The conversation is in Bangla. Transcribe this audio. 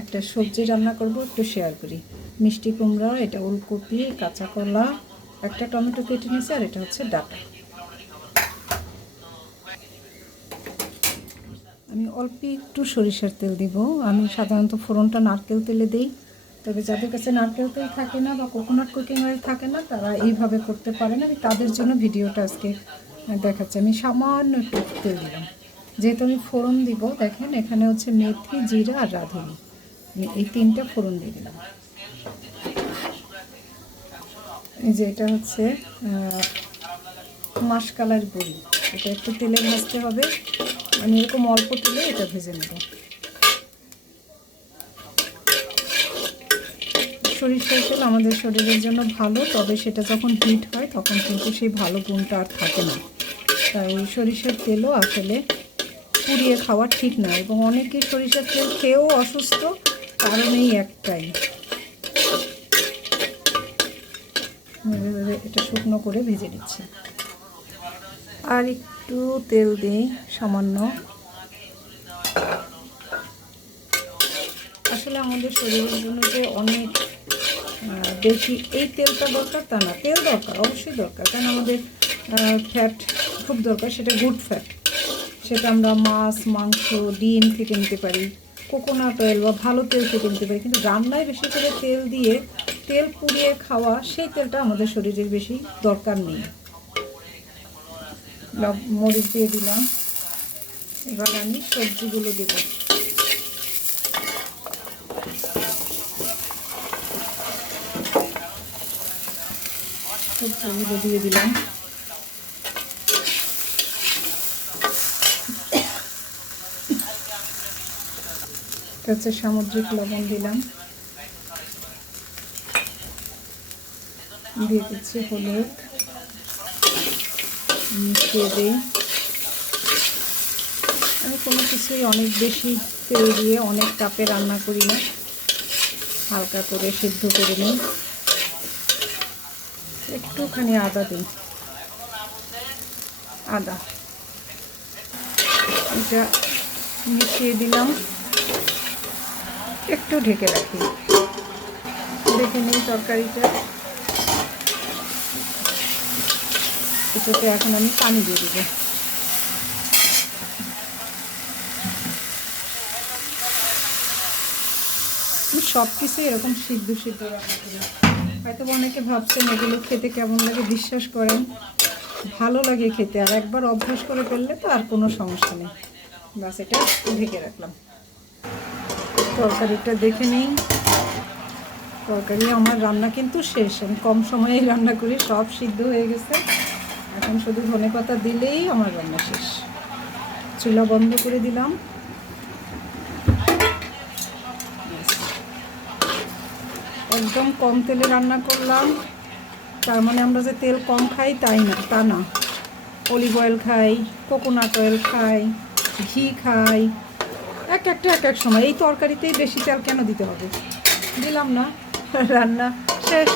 একটা সবজি রান্না করব, একটু শেয়ার করি। মিষ্টি কুমড়া, এটা ওলকপি, কাঁচা কলা, একটা টমেটো কেটে নিয়েছি, আর এটা হচ্ছে ডাটা। আমি অল্প একটু সরিষার তেল দিব। আমি সাধারণত ফোড়নটা নারকেল তেলে দিই, তবে যাদের কাছে নারকেল তেল থাকে না বা কোকোনাট কুকিং অয়েল থাকে না, তারা এইভাবে করতে পারেন। আমি তাদের জন্য ভিডিওটা আজকে দেখাচ্ছি। আমি সামান্য একটু তেল দিলাম, যেহেতু আমি ফোড়ন দিব। দেখেন এখানে হচ্ছে মেথি, জিরা আর রাঁধুনি, আমি এই তিনটা ফোড়ন দিয়ে দিলাম। এই যে এটা হচ্ছে মাসকালার গুঁড়ি, এটা একটু তেলে ভাজতে হবে। আমি এরকম অল্প তেলে এটা ভেজে নেব। সরিষার তেল আমাদের শরীরের জন্য ভালো, তবে সেটা যখন হিট হয় তখন কিন্তু সেই ভালো গুণটা আর থাকে না। তাই সরিষার তেলও আসলে পুড়িয়ে খাওয়া ঠিক নয়, এবং অনেকে সরিষার তেল খেয়েও অসুস্থ, কারণ এই একটাই। এটা শুকনো করে ভেজে নিচ্ছি। আর একটু তেল দিই সামান্য। আসলে আমাদের শরীরের জন্য যে অনেক বেশি এই তেলটা দরকার তা না, তেল দরকার, অবশ্যই দরকার, কারণ আমাদের ফ্যাট খুব দরকার, সেটা গুড ফ্যাট। সেটা আমরা মাছ, মাংস, ডিম থেকে নিতে পারি, কোকোনাট অয়েল বা ভালো তেল থেকে নিতে পারি, কিন্তু রান্নায় বেশি করে তেল দিয়ে তেল পুড়িয়ে খাওয়া, সেই তেলটা আমাদের শরীরের বেশি দরকার নেই। মরিচ দিয়ে দিলাম। এবার আমি সবজিগুলো দেবো। সবজিগুলো দিয়ে দিলাম। এটা হচ্ছে সামুদ্রিক লবণ দিলাম, দিয়ে দিচ্ছি হলুদ, মিশিয়ে দিই। আমি কোনো কিছুই অনেক বেশি তেল দিয়ে অনেক তাপে রান্না করি না, হালকা করে সিদ্ধ করে নিই। একটুখানি আদা দিই, আদা এটা মিশিয়ে দিলাম, একটু ঢেকে রাখি। দেখে নিই তরকারিটা। এটাতে এখন আমি পানি দিয়ে দেব। আমি সব কিছুই এরকম সিদ্ধ রান্না করি। হয়তো অনেকে ভাবছেন এগুলো খেতে কেমন লাগে, বিশ্বাস করেন ভালো লাগে খেতে, আর একবার অভ্যাস করে ফেললে তো আর কোনো সমস্যা নেই। বাস এটা ঢেকে রাখলাম। তরকারিটা দেখে নেই। তরকারি আমার রান্না কিন্তু শেষ, আমি কম সময়েই রান্না করি, সব সিদ্ধ হয়ে গেছে। এখন শুধু ধনেপাতা দিলেই আমার রান্না শেষ। চুলা বন্ধ করে দিলাম। একদম কম তেলে রান্না করলাম, তার মানে আমরা যে তেল কম খাই তাই না, তা না। অলিভ অয়েল খাই, কোকোনাট অয়েল খাই, ঘি খাই, এক এক সময়। এই তরকারিতেই বেশি তেল কেন দিতে হবে? দিলাম না, রান্না শেষ।